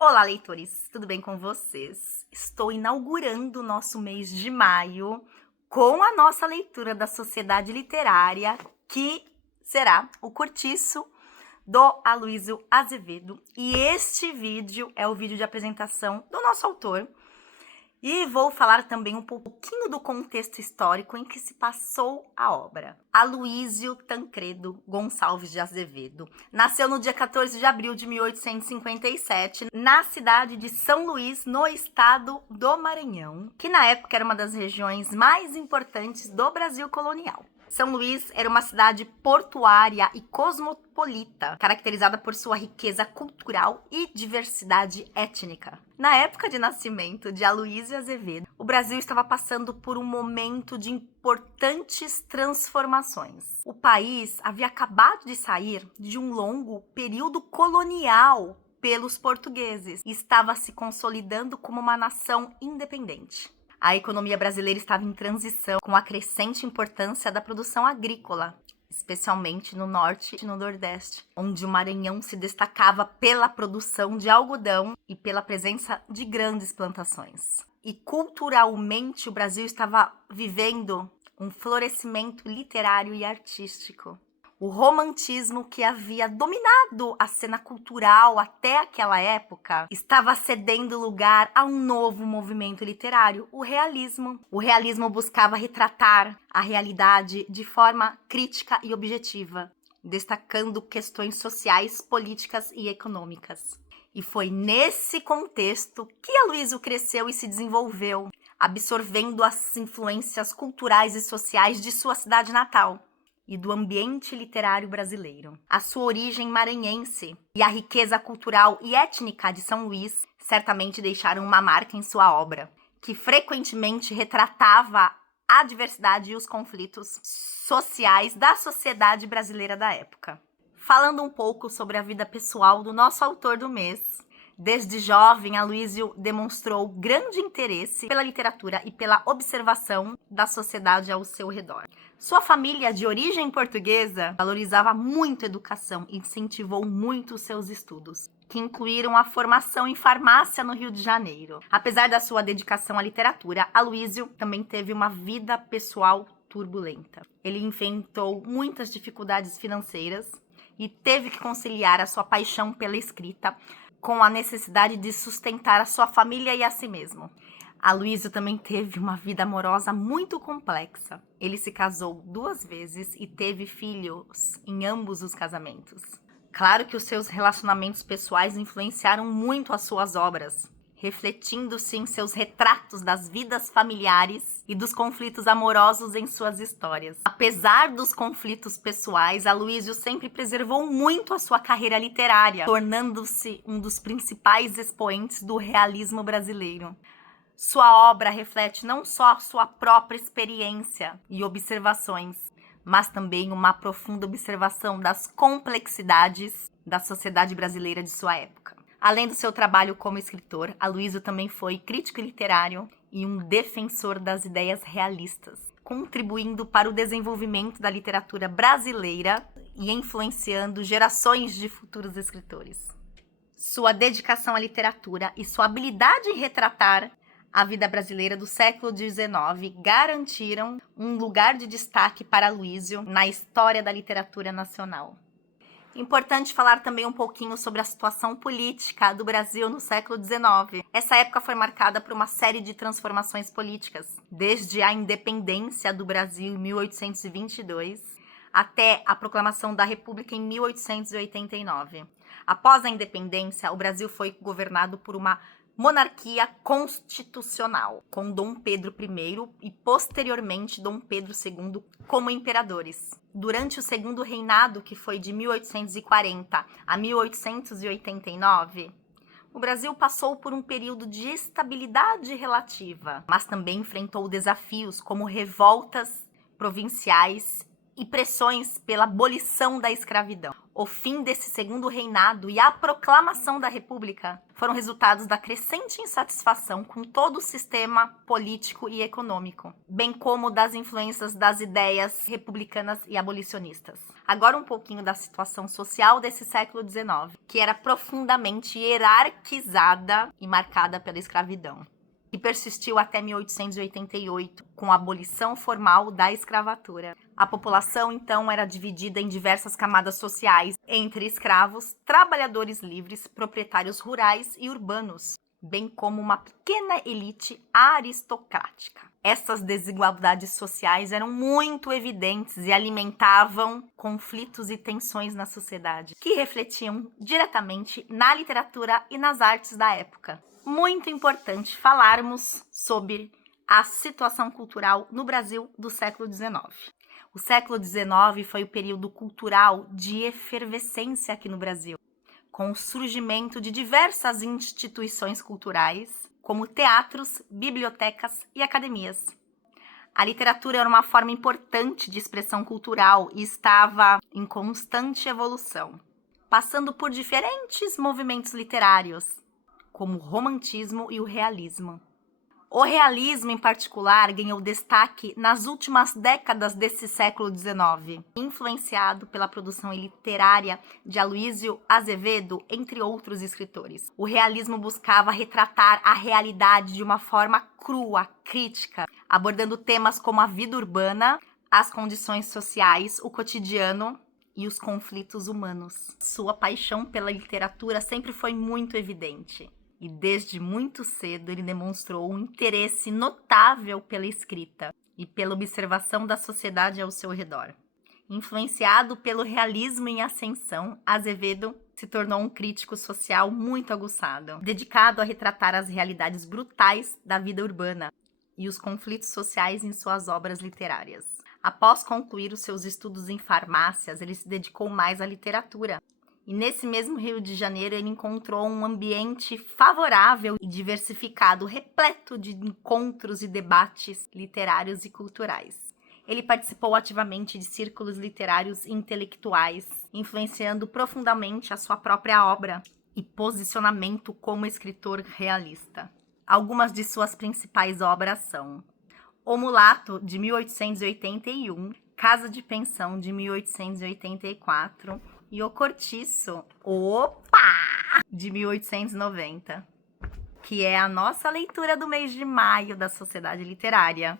Olá, leitores, tudo bem com vocês? Estou inaugurando o nosso mês de maio com a nossa leitura da Sociedade Literária, que será o Cortiço, do Aloysio Azevedo. E este vídeo é o vídeo de apresentação do nosso autor. E vou falar também um pouquinho do contexto histórico em que se passou a obra. Aloysio Tancredo Gonçalves de Azevedo nasceu no dia 14 de abril de 1857, na cidade de São Luís, no estado do Maranhão, que na época era uma das regiões mais importantes do Brasil colonial. São Luís era uma cidade portuária e cosmopolita, caracterizada por sua riqueza cultural e diversidade étnica. Na época de nascimento de Aloysio Azevedo, o Brasil estava passando por um momento de importantes transformações. O país havia acabado de sair de um longo período colonial pelos portugueses e estava se consolidando como uma nação independente. A economia brasileira estava em transição com a crescente importância da produção agrícola, especialmente no norte e no nordeste, onde o Maranhão se destacava pela produção de algodão e pela presença de grandes plantações. E culturalmente o Brasil estava vivendo um florescimento literário e artístico. O romantismo, que havia dominado a cena cultural até aquela época, estava cedendo lugar a um novo movimento literário, o realismo. O realismo buscava retratar a realidade de forma crítica e objetiva, destacando questões sociais, políticas e econômicas. E foi nesse contexto que Aloysio cresceu e se desenvolveu, absorvendo as influências culturais e sociais de sua cidade natal e do ambiente literário brasileiro. A sua origem maranhense e a riqueza cultural e étnica de São Luís certamente deixaram uma marca em sua obra, que frequentemente retratava a diversidade e os conflitos sociais da sociedade brasileira da época. Falando um pouco sobre a vida pessoal do nosso autor do mês, desde jovem, Aloysio demonstrou grande interesse pela literatura e pela observação da sociedade ao seu redor. Sua família, de origem portuguesa, valorizava muito a educação e incentivou muito os seus estudos, que incluíram a formação em farmácia no Rio de Janeiro. Apesar da sua dedicação à literatura, Aloysio também teve uma vida pessoal turbulenta. Ele enfrentou muitas dificuldades financeiras e teve que conciliar a sua paixão pela escrita com a necessidade de sustentar a sua família e a si mesmo. Aloysio também teve uma vida amorosa muito complexa. Ele se casou 2 vezes e teve filhos em ambos os casamentos. Claro que os seus relacionamentos pessoais influenciaram muito as suas obras, refletindo-se em seus retratos das vidas familiares e dos conflitos amorosos em suas histórias. Apesar dos conflitos pessoais, Aloysio sempre preservou muito a sua carreira literária, tornando-se um dos principais expoentes do realismo brasileiro. Sua obra reflete não só a sua própria experiência e observações, mas também uma profunda observação das complexidades da sociedade brasileira de sua época. Além do seu trabalho como escritor, Aloysio também foi crítico literário e um defensor das ideias realistas, contribuindo para o desenvolvimento da literatura brasileira e influenciando gerações de futuros escritores. Sua dedicação à literatura e sua habilidade em retratar a vida brasileira do século XIX garantiram um lugar de destaque para Aloysio na história da literatura nacional. Importante falar também um pouquinho sobre a situação política do Brasil no século XIX. Essa época foi marcada por uma série de transformações políticas, desde a independência do Brasil em 1822 até a proclamação da República em 1889. Após a independência, o Brasil foi governado por uma monarquia constitucional, com Dom Pedro I e posteriormente Dom Pedro II como imperadores. Durante o segundo reinado, que foi de 1840 a 1889, o Brasil passou por um período de estabilidade relativa, mas também enfrentou desafios como revoltas provinciais e pressões pela abolição da escravidão. O fim desse segundo reinado e a proclamação da República foram resultados da crescente insatisfação com todo o sistema político e econômico, bem como das influências das ideias republicanas e abolicionistas. Agora um pouquinho da situação social desse século XIX, que era profundamente hierarquizada e marcada pela escravidão, e persistiu até 1888, com a abolição formal da escravatura. A população, então, era dividida em diversas camadas sociais, entre escravos, trabalhadores livres, proprietários rurais e urbanos, bem como uma pequena elite aristocrática. Essas desigualdades sociais eram muito evidentes e alimentavam conflitos e tensões na sociedade, que refletiam diretamente na literatura e nas artes da época. Muito importante falarmos sobre a situação cultural no Brasil do século XIX. O século XIX foi o período cultural de efervescência aqui no Brasil, com o surgimento de diversas instituições culturais, como teatros, bibliotecas e academias. A literatura era uma forma importante de expressão cultural e estava em constante evolução, passando por diferentes movimentos literários, como o romantismo e o realismo. O realismo, em particular, ganhou destaque nas últimas décadas desse século XIX, influenciado pela produção literária de Aloysio Azevedo, entre outros escritores. O realismo buscava retratar a realidade de uma forma crua, crítica, abordando temas como a vida urbana, as condições sociais, o cotidiano e os conflitos humanos. Sua paixão pela literatura sempre foi muito evidente. E desde muito cedo ele demonstrou um interesse notável pela escrita e pela observação da sociedade ao seu redor. Influenciado pelo realismo em ascensão, Azevedo se tornou um crítico social muito aguçado, dedicado a retratar as realidades brutais da vida urbana e os conflitos sociais em suas obras literárias. Após concluir os seus estudos em farmácias, ele se dedicou mais à literatura. E nesse mesmo Rio de Janeiro, ele encontrou um ambiente favorável e diversificado, repleto de encontros e debates literários e culturais. Ele participou ativamente de círculos literários e intelectuais, influenciando profundamente a sua própria obra e posicionamento como escritor realista. Algumas de suas principais obras são O Mulato, de 1881, Casa de Pensão, de 1884, e O Cortiço, de 1890, que é a nossa leitura do mês de maio da Sociedade Literária.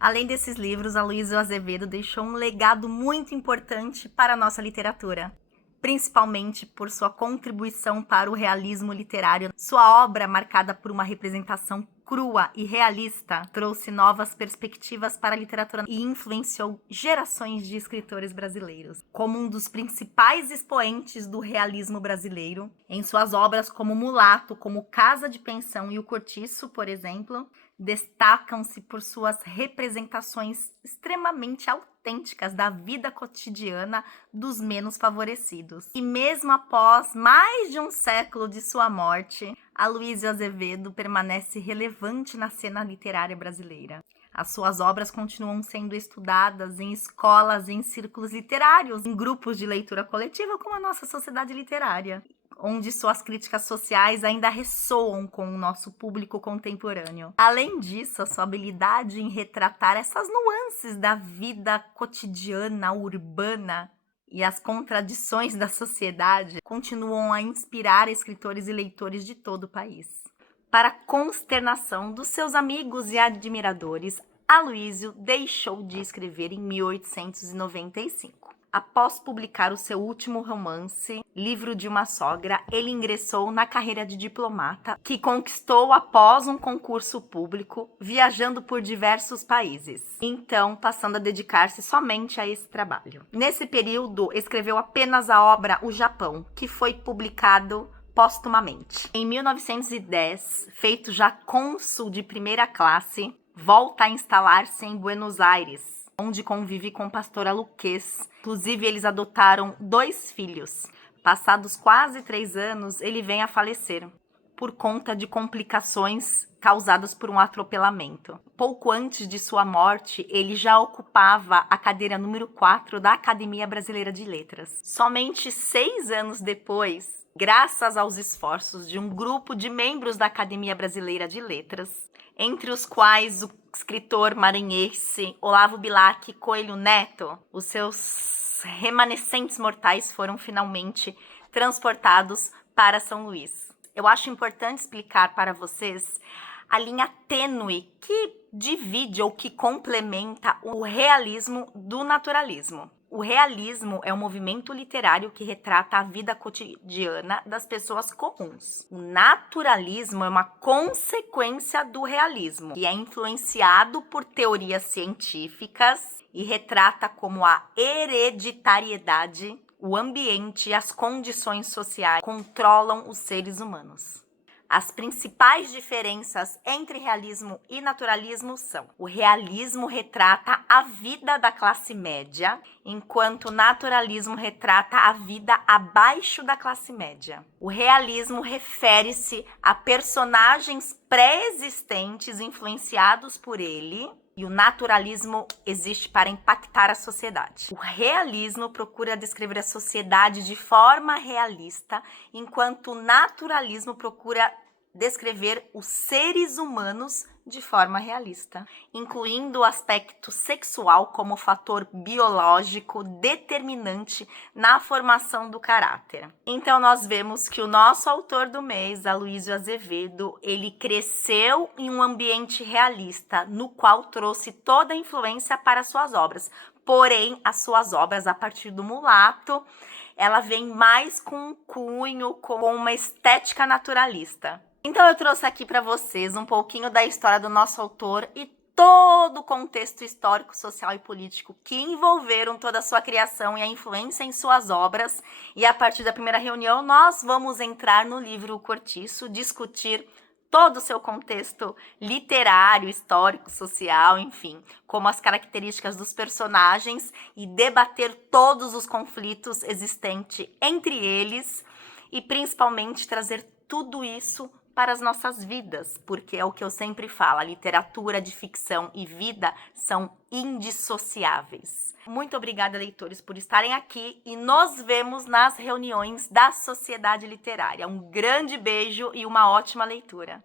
Além desses livros, Aloysio Azevedo deixou um legado muito importante para a nossa literatura, principalmente por sua contribuição para o realismo literário. Sua obra, marcada por uma representação crua e realista, trouxe novas perspectivas para a literatura e influenciou gerações de escritores brasileiros. Como um dos principais expoentes do realismo brasileiro, em suas obras como Mulato, como Casa de Pensão e O Cortiço, por exemplo, destacam-se por suas representações extremamente autênticas da vida cotidiana dos menos favorecidos. E mesmo após mais de um século de sua morte, Aloysio Azevedo permanece relevante na cena literária brasileira. As suas obras continuam sendo estudadas em escolas, em círculos literários, em grupos de leitura coletiva, como a nossa Sociedade Literária, onde suas críticas sociais ainda ressoam com o nosso público contemporâneo. Além disso, a sua habilidade em retratar essas nuances da vida cotidiana, urbana, e as contradições da sociedade continuam a inspirar escritores e leitores de todo o país. Para a consternação dos seus amigos e admiradores, Aloysio deixou de escrever em 1895. Após publicar o seu último romance, Livro de uma Sogra, ele ingressou na carreira de diplomata, que conquistou após um concurso público, viajando por diversos países. Então, passando a dedicar-se somente a esse trabalho. Nesse período, escreveu apenas a obra O Japão, que foi publicado póstumamente. Em 1910, feito já cônsul de primeira classe, volta a instalar-se em Buenos Aires, onde convive com o pastor Aluquez. Inclusive, eles adotaram 2 filhos. Passados quase 3 anos, ele vem a falecer por conta de complicações causadas por um atropelamento. Pouco antes de sua morte, ele já ocupava a cadeira número 4 da Academia Brasileira de Letras. Somente 6 anos depois, graças aos esforços de um grupo de membros da Academia Brasileira de Letras, entre os quais o escritor maranhense Olavo Bilac Coelho Neto, os seus os remanescentes mortais foram finalmente transportados para São Luís. Eu acho importante explicar para vocês a linha tênue que divide ou que complementa o realismo do naturalismo. O realismo é um movimento literário que retrata a vida cotidiana das pessoas comuns. O naturalismo é uma consequência do realismo, que é influenciado por teorias científicas e retrata como a hereditariedade, o ambiente e as condições sociais controlam os seres humanos. As principais diferenças entre realismo e naturalismo são: o realismo retrata a vida da classe média, enquanto o naturalismo retrata a vida abaixo da classe média. O realismo refere-se a personagens pré-existentes influenciados por ele, e o naturalismo existe para impactar a sociedade. O realismo procura descrever a sociedade de forma realista, enquanto o naturalismo procura descrever os seres humanos de forma realista, incluindo o aspecto sexual como fator biológico determinante na formação do caráter. Então nós vemos que o nosso autor do mês, Aloysio Azevedo, ele cresceu em um ambiente realista, no qual trouxe toda a influência para suas obras. Porém, as suas obras, a partir do Mulato, ela vem mais com um cunho, com uma estética naturalista. Então eu trouxe aqui para vocês um pouquinho da história do nosso autor e todo o contexto histórico, social e político que envolveram toda a sua criação e a influência em suas obras. E a partir da primeira reunião nós vamos entrar no livro O Cortiço, discutir todo o seu contexto literário, histórico, social, enfim, como as características dos personagens e debater todos os conflitos existentes entre eles e principalmente trazer tudo isso para as nossas vidas, porque é o que eu sempre falo, a literatura de ficção e vida são indissociáveis. Muito obrigada, leitores, por estarem aqui e nos vemos nas reuniões da Sociedade Literária. Um grande beijo e uma ótima leitura.